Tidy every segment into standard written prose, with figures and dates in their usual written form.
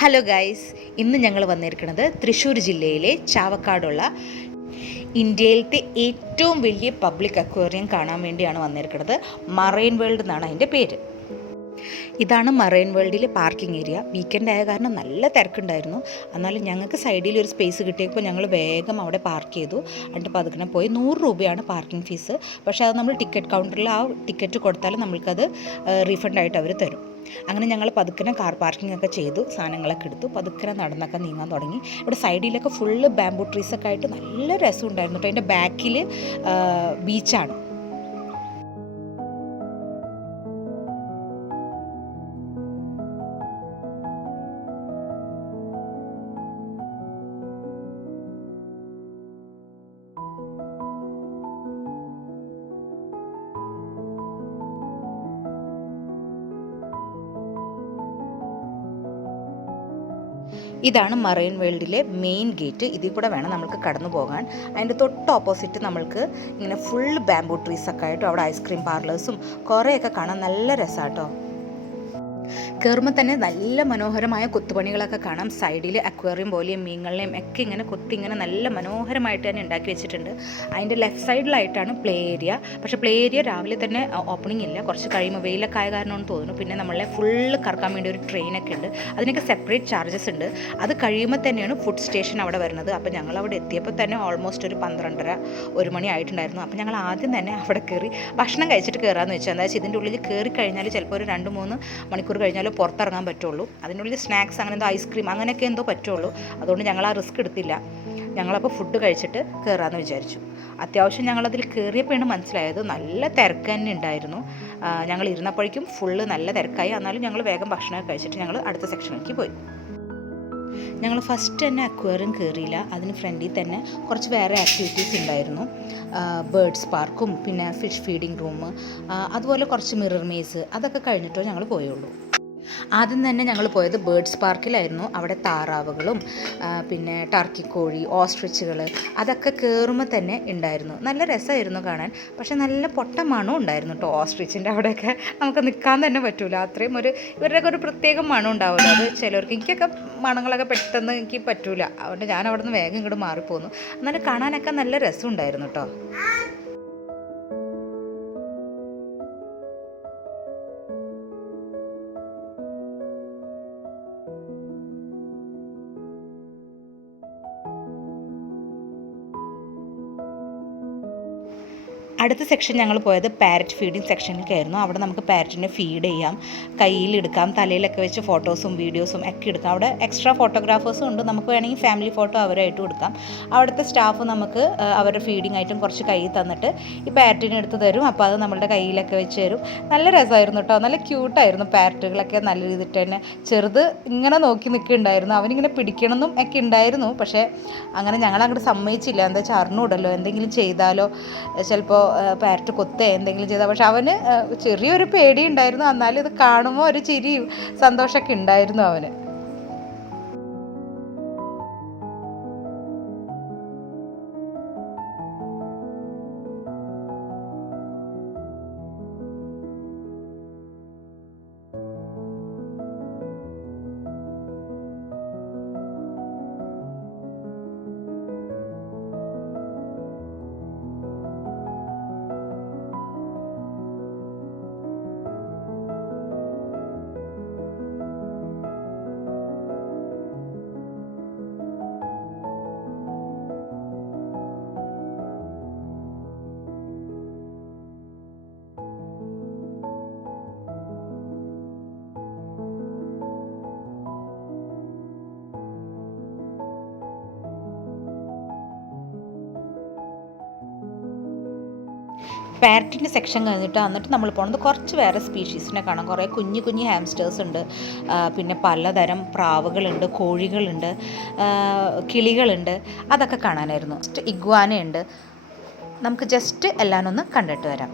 Hello guys, ഇന്ന് ഞങ്ങൾ വന്നിരിക്കുന്നത് തൃശ്ശൂർ ജില്ലയിലെ ചാവക്കാടുള്ള ഇന്ത്യയിലത്തെ ഏറ്റവും വലിയ പബ്ലിക് അക്വേറിയം കാണാൻ വേണ്ടിയാണ് വന്നിരിക്കുന്നത്. മറൈൻ വേൾഡ് എന്നാണ് അതിൻ്റെ പേര്. ഇതാണ് മറൈൻ വേൾഡിലെ പാർക്കിംഗ് ഏരിയ. വീക്കെൻഡ് ആയ കാരണം നല്ല തിരക്കുണ്ടായിരുന്നു. എന്നാലും ഞങ്ങൾക്ക് സൈഡിൽ ഒരു സ്പേസ് കിട്ടിയപ്പോൾ ഞങ്ങൾ വേഗം അവിടെ പാർക്ക് ചെയ്തു. എന്നിട്ട് പതുക്കെ പോയി. 100 രൂപയാണ് പാർക്കിംഗ് ഫീസ്. പക്ഷേ അത് നമ്മൾ ടിക്കറ്റ് കൗണ്ടറിൽ ആ ടിക്കറ്റ് കൊടുത്താൽ നമ്മൾക്കത് റീഫണ്ടായിട്ട് അവർ തരും. അങ്ങനെ ഞങ്ങൾ പതുക്കനെ കാർ പാർക്കിംഗ് ഒക്കെ ചെയ്തു, സാധനങ്ങളൊക്കെ എടുത്തു, പതുക്കനെ നടന്നൊക്കെ നീങ്ങാൻ തുടങ്ങി. ഇവിടെ സൈഡിലൊക്കെ ഫുള്ള് ബാംബു ട്രീസൊക്കെ ആയിട്ട് നല്ല രസമുണ്ടായിരുന്നു കേട്ടോ. അതിൻ്റെ ബാക്കിൽ ബീച്ചാണ്. ഇതാണ് മറൈൻ വേൾഡിലെ മെയിൻ ഗേറ്റ്. ഇതിൽ കൂടെ വേണം നമുക്ക് കടന്നു പോകാൻ. അതിൻ്റെ തൊട്ട് ഓപ്പോസിറ്റ് നമ്മൾക്ക് ഇങ്ങനെ ഫുൾ ബാംബൂ ട്രീസൊക്കെ ആയിട്ടും അവിടെ ഐസ്ക്രീം പാർലേഴ്സും കുറേയൊക്കെ കാണാൻ നല്ല രസമാട്ടോ. കയറുമ്പോൾ തന്നെ നല്ല മനോഹരമായ കൊത്തുപണികളൊക്കെ കാണാം. സൈഡിൽ അക്വേറിയം പോലെയും മീനുകളെയും ഒക്കെ ഇങ്ങനെ കൊത്തി ഇങ്ങനെ നല്ല മനോഹരമായിട്ട് തന്നെ ഉണ്ടാക്കി വെച്ചിട്ടുണ്ട്. അതിൻ്റെ ലെഫ്റ്റ് സൈഡിലായിട്ടാണ് പ്ലേ ഏരിയ. പക്ഷേ പ്ലേ ഏരിയ രാവിലെ തന്നെ ഓപ്പണിംഗ് ഇല്ല, കുറച്ച് കഴിയുമ്പോൾ വെയിലൊക്കെ ആയ കാരണമെന്ന് തോന്നുന്നു. പിന്നെ നമ്മളെ ഫുള്ള് കറക്കാൻ വേണ്ടി ഒരു ട്രെയിനൊക്കെ ഉണ്ട്. അതിനൊക്കെ സെപ്പറേറ്റ് ചാർജസ് ഉണ്ട്. അത് കഴിയുമ്പോൾ തന്നെയാണ് ഫുഡ് സ്റ്റേഷൻ അവിടെ വരുന്നത്. അപ്പോൾ ഞങ്ങൾ അവിടെ എത്തിയപ്പോൾ തന്നെ ഓൾമോസ്റ്റ് ഒരു 12:30 1 മണി ആയിട്ടുണ്ടായിരുന്നു. അപ്പോൾ ഞങ്ങൾ ആദ്യം തന്നെ അവിടെ കയറി ഭക്ഷണം കഴിച്ചിട്ട് കയറാമെന്ന് വെച്ചാൽ, എന്താ വെച്ചാൽ ഇതിൻ്റെ ഉള്ളിൽ കയറി കഴിഞ്ഞാൽ ചിലപ്പോൾ ഒരു 2-3 മണിക്കൂർ കഴിഞ്ഞാൽ പുറത്തിറങ്ങാൻ പറ്റുള്ളൂ. അതിനുള്ളിൽ സ്നാക്സ് അങ്ങനെ എന്തോ ഐസ്ക്രീം അങ്ങനെയൊക്കെ എന്തോ പറ്റുള്ളൂ. അതുകൊണ്ട് ഞങ്ങൾ ആ റിസ്ക് എടുത്തില്ല. ഞങ്ങളപ്പോൾ ഫുഡ് കഴിച്ചിട്ട് കയറാമെന്ന് വിചാരിച്ചു. അത്യാവശ്യം ഞങ്ങളതിൽ കയറിയപ്പോഴാണ് മനസ്സിലായത് നല്ല തിരക്ക് തന്നെ ഉണ്ടായിരുന്നു. ഞങ്ങൾ ഇരുന്നപ്പോഴേക്കും ഫുള്ള് നല്ല തിരക്കായി. എന്നാലും ഞങ്ങൾ വേഗം ഭക്ഷണമൊക്കെ കഴിച്ചിട്ട് ഞങ്ങൾ അടുത്ത സെക്ഷനിലേക്ക് പോയി. ഞങ്ങൾ ഫസ്റ്റ് തന്നെ അക്വേറിയം കയറിയില്ല. അതിന് ഫ്രണ്ടിൽ തന്നെ കുറച്ച് വേറെ ആക്ടിവിറ്റീസ് ഉണ്ടായിരുന്നു. ബേർഡ്സ് പാർക്കും പിന്നെ ഫിഷ് ഫീഡിങ് റൂം, അതുപോലെ കുറച്ച് മിറർ മേസ്, അതൊക്കെ കഴിഞ്ഞിട്ടോ ഞങ്ങൾ പോയുള്ളൂ. ആദ്യം തന്നെ ഞങ്ങൾ പോയത് ബേർഡ്സ് പാർക്കിലായിരുന്നു. അവിടെ താറാവുകളും പിന്നെ ടർക്കി കോഴി, ഓസ്ട്രിച്ചുകൾ അതൊക്കെ കയറുമ്പോൾ തന്നെ ഉണ്ടായിരുന്നു. നല്ല രസമായിരുന്നു കാണാൻ. പക്ഷേ നല്ല പൊട്ട മണവും ഉണ്ടായിരുന്നു കേട്ടോ. ഓസ്ട്രിച്ചിൻ്റെ അവിടെയൊക്കെ നമുക്ക് നിൽക്കാൻ തന്നെ പറ്റില്ല. അത്രയും ഇവരുടെയൊക്കെ ഒരു പ്രത്യേക മണം ഉണ്ടാവുമല്ലോ. അത് ചിലർക്ക്, എനിക്കൊക്കെ മണങ്ങളൊക്കെ പെട്ടെന്ന് എനിക്ക് പറ്റില്ല. അതുകൊണ്ട് ഞാൻ അവിടെ നിന്ന് വേഗം ഇങ്ങോട്ട് മാറിപ്പോന്നു. എന്നാലും കാണാനൊക്കെ നല്ല രസമുണ്ടായിരുന്നു കേട്ടോ. അടുത്ത സെക്ഷൻ ഞങ്ങൾ പോയത് പാരറ്റ് ഫീഡിങ് സെക്ഷനിലേക്കായിരുന്നു. അവിടെ നമുക്ക് പാരറ്റിനെ ഫീഡ് ചെയ്യാം, കയ്യിലെടുക്കാം, തലയിലൊക്കെ വെച്ച് ഫോട്ടോസും വീഡിയോസും ഒക്കെ എടുക്കാം. അവിടെ എക്സ്ട്രാ ഫോട്ടോഗ്രാഫേഴ്സും ഉണ്ട്. നമുക്ക് വേണമെങ്കിൽ ഫാമിലി ഫോട്ടോ അവരായിട്ടും എടുക്കാം. അവിടുത്തെ സ്റ്റാഫ് നമുക്ക് അവരുടെ ഫീഡിങ് ആയിട്ടും കുറച്ച് കയ്യിൽ തന്നിട്ട് ഈ പാരറ്റിനെ എടുത്ത് തരും. അപ്പോൾ അത് നമ്മളുടെ കയ്യിലൊക്കെ വെച്ച് തരും. നല്ല രസമായിരുന്നു കേട്ടോ. നല്ല ക്യൂട്ടായിരുന്നു. പാരറ്റുകളൊക്കെ നല്ല രീതിയിൽ തന്നെ ചെറുത് ഇങ്ങനെ നോക്കി നിൽക്കുന്നുണ്ടായിരുന്നു. അവനിങ്ങനെ പിടിക്കണമെന്നും ഒക്കെ ഉണ്ടായിരുന്നു. പക്ഷേ അങ്ങനെ ഞങ്ങളങ്ങോട്ട് സമ്മതിച്ചില്ല. എന്താ വെച്ചാൽ അറിഞ്ഞൂടല്ലോ, എന്തെങ്കിലും ചെയ്താലോ, ചിലപ്പോൾ പാരറ്റ് കൊത്തേ എന്തെങ്കിലും ചെയ്താൽ. പക്ഷെ അവന് ചെറിയൊരു പേടി ഉണ്ടായിരുന്നു. എന്നാലും ഇത് കാണുമ്പോൾ ഒരു ചിരിയും സന്തോഷമൊക്കെ ഉണ്ടായിരുന്നു അവന്. പാരറ്റിൻ്റെ സെക്ഷൻ കഴിഞ്ഞിട്ട് എന്നിട്ട് നമ്മൾ പോകുന്നത് കുറച്ച് വേറെ സ്പീഷീസിനെ കാണാം. കുറേ കുഞ്ഞു കുഞ്ഞു ഹാംസ്റ്റേഴ്സ് ഉണ്ട്, പിന്നെ പലതരം പ്രാവുകളുണ്ട്, കോഴികളുണ്ട്, കിളികളുണ്ട്. അതൊക്കെ കാണാനായിരുന്നു. ഇഗ്വാനയുണ്ട്. നമുക്ക് ജസ്റ്റ് എല്ലാം ഒന്ന് കണ്ടിട്ട് വരാം.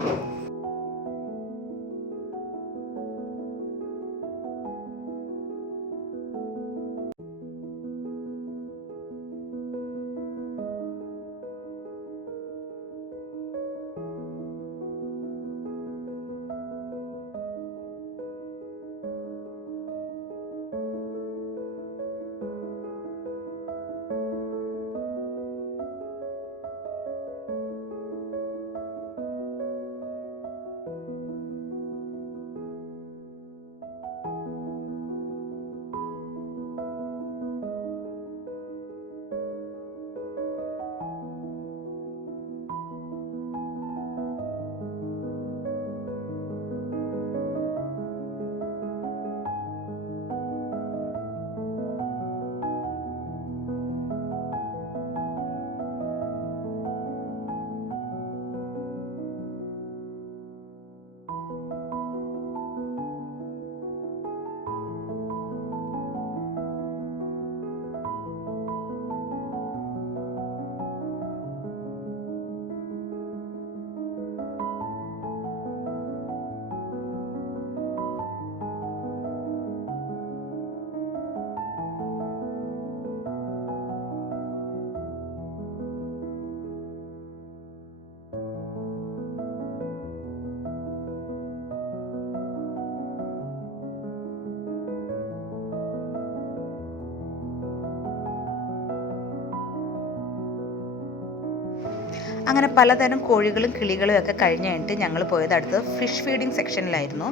അങ്ങനെ പലതരം കോഴികളും കിളികളും ഒക്കെ കഴിഞ്ഞിട്ട് ഞങ്ങൾ പോയത് അടുത്ത് ഫിഷ് ഫീഡിങ് സെക്ഷനിലായിരുന്നു.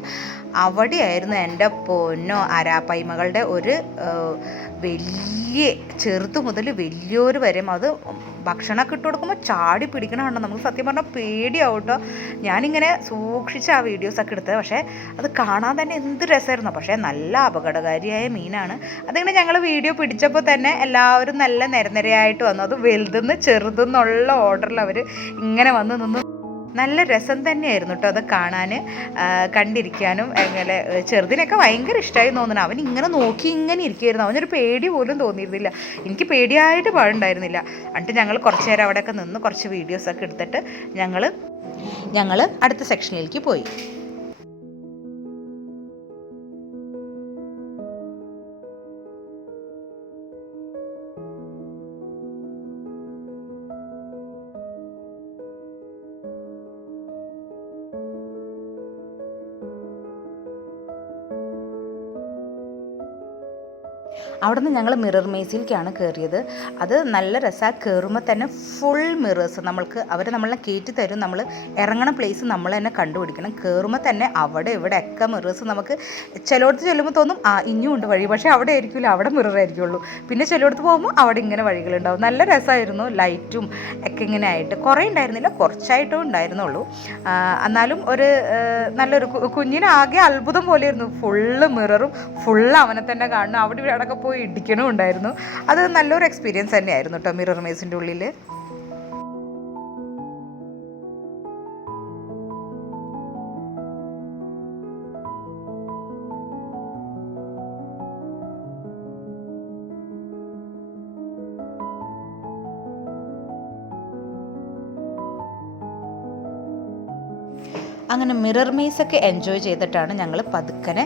അവിടെയായിരുന്നു എൻ്റെ പൊന്നോ അരാപ്പൈമകളുടെ ഒരു വലിയ ചെറുതു മുതൽ വലിയൊരു വരെ അത് ഭക്ഷണമൊക്കെ ഇട്ട് കൊടുക്കുമ്പോൾ ചാടി പിടിക്കണമുണ്ടോ നമുക്ക് സത്യം പറഞ്ഞാൽ പേടിയാവും കേട്ടോ. ഞാനിങ്ങനെ സൂക്ഷിച്ച് ആ വീഡിയോസൊക്കെ എടുത്തത്. പക്ഷേ അത് കാണാൻ തന്നെ എന്ത് രസമായിരുന്നു. പക്ഷേ നല്ല അപകടകാരിയായ മീനാണ്. അതിങ്ങനെ ഞങ്ങൾ വീഡിയോ പിടിച്ചപ്പോൾ തന്നെ എല്ലാവരും നല്ല നിരനിരയായിട്ട് വന്നു. അത് വലുതെന്ന് ചെറുതെന്നുള്ള ഓർഡറിൽ അവർ ഇങ്ങനെ വന്ന് നിന്ന് നല്ല രസം തന്നെയായിരുന്നു കേട്ടോ അത് കാണാൻ, കണ്ടിരിക്കാനും. അങ്ങനെ ചെറുതിനൊക്കെ ഭയങ്കര ഇഷ്ടമായി തോന്നുന്നു. അവൻ ഇങ്ങനെ നോക്കി ഇങ്ങനെ ഇരിക്കുമായിരുന്നു. അവനൊരു പേടി പോലും തോന്നിയിരുന്നില്ല. എനിക്ക് പേടിയായിട്ട് പാടുണ്ടായിരുന്നില്ല. എന്നിട്ട് ഞങ്ങൾ കുറച്ച് നേരം അവിടെയൊക്കെ നിന്ന് കുറച്ച് വീഡിയോസൊക്കെ എടുത്തിട്ട് ഞങ്ങൾ അടുത്ത സെക്ഷനിലേക്ക് പോയി. അവിടെ നിന്ന് ഞങ്ങൾ മിറർ മേസിലേക്കാണ് കയറിയത്. അത് നല്ല രസമാണ്. കയറുമ്പോൾ തന്നെ ഫുൾ മിറേഴ്സ് നമ്മളെ കയറ്റി തരും. നമ്മൾ ഇറങ്ങണ പ്ലേസ് നമ്മൾ തന്നെ കണ്ടുപിടിക്കണം. കയറുമ്പോൾ തന്നെ അവിടെ ഇവിടെ ഒക്കെ മിറേഴ്സ് നമുക്ക് ചിലയിടത്ത് ചെല്ലുമ്പോൾ തോന്നും ഇനിയും ഉണ്ട് വഴി, പക്ഷേ അവിടെ ആയിരിക്കില്ല, അവിടെ മിറർ ആയിരിക്കുള്ളൂ. പിന്നെ ചിലയിടത്ത് പോകുമ്പോൾ അവിടെ ഇങ്ങനെ വഴികളുണ്ടാവും. നല്ല രസമായിരുന്നു. ലൈറ്റും ഒക്കെ ഇങ്ങനെ ആയിട്ട് കുറേ ഉണ്ടായിരുന്നില്ല, കുറച്ചായിട്ടും ഉണ്ടായിരുന്നുള്ളൂ. എന്നാലും ഒരു നല്ലൊരു കുഞ്ഞിനാകെ അത്ഭുതം പോലെയായിരുന്നു. ഫുള്ള് മിററും ഫുള്ള് അവനെ തന്നെ കാണണം. അവിടെ ഇവിടെ അടക്കം പോയി ഇടിക്കണമുണ്ടായിരുന്നു. അത് നല്ലൊരു എക്സ്പീരിയൻസ് തന്നെയായിരുന്നു കേട്ടോ മിറർ മേസിൻ്റെ ഉള്ളിൽ. അങ്ങനെ മിറർ മേസൊക്കെ എൻജോയ് ചെയ്തിട്ടാണ് ഞങ്ങൾ പതുക്കനെ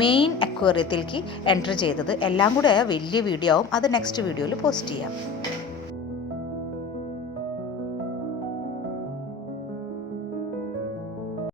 മെയിൻ അക്വേറിയത്തിലേക്ക് എൻ്റർ ചെയ്തത്. എല്ലാം കൂടെ വലിയ വീഡിയോ ആവും, അത് നെക്സ്റ്റ് വീഡിയോയിൽ പോസ്റ്റ് ചെയ്യാം.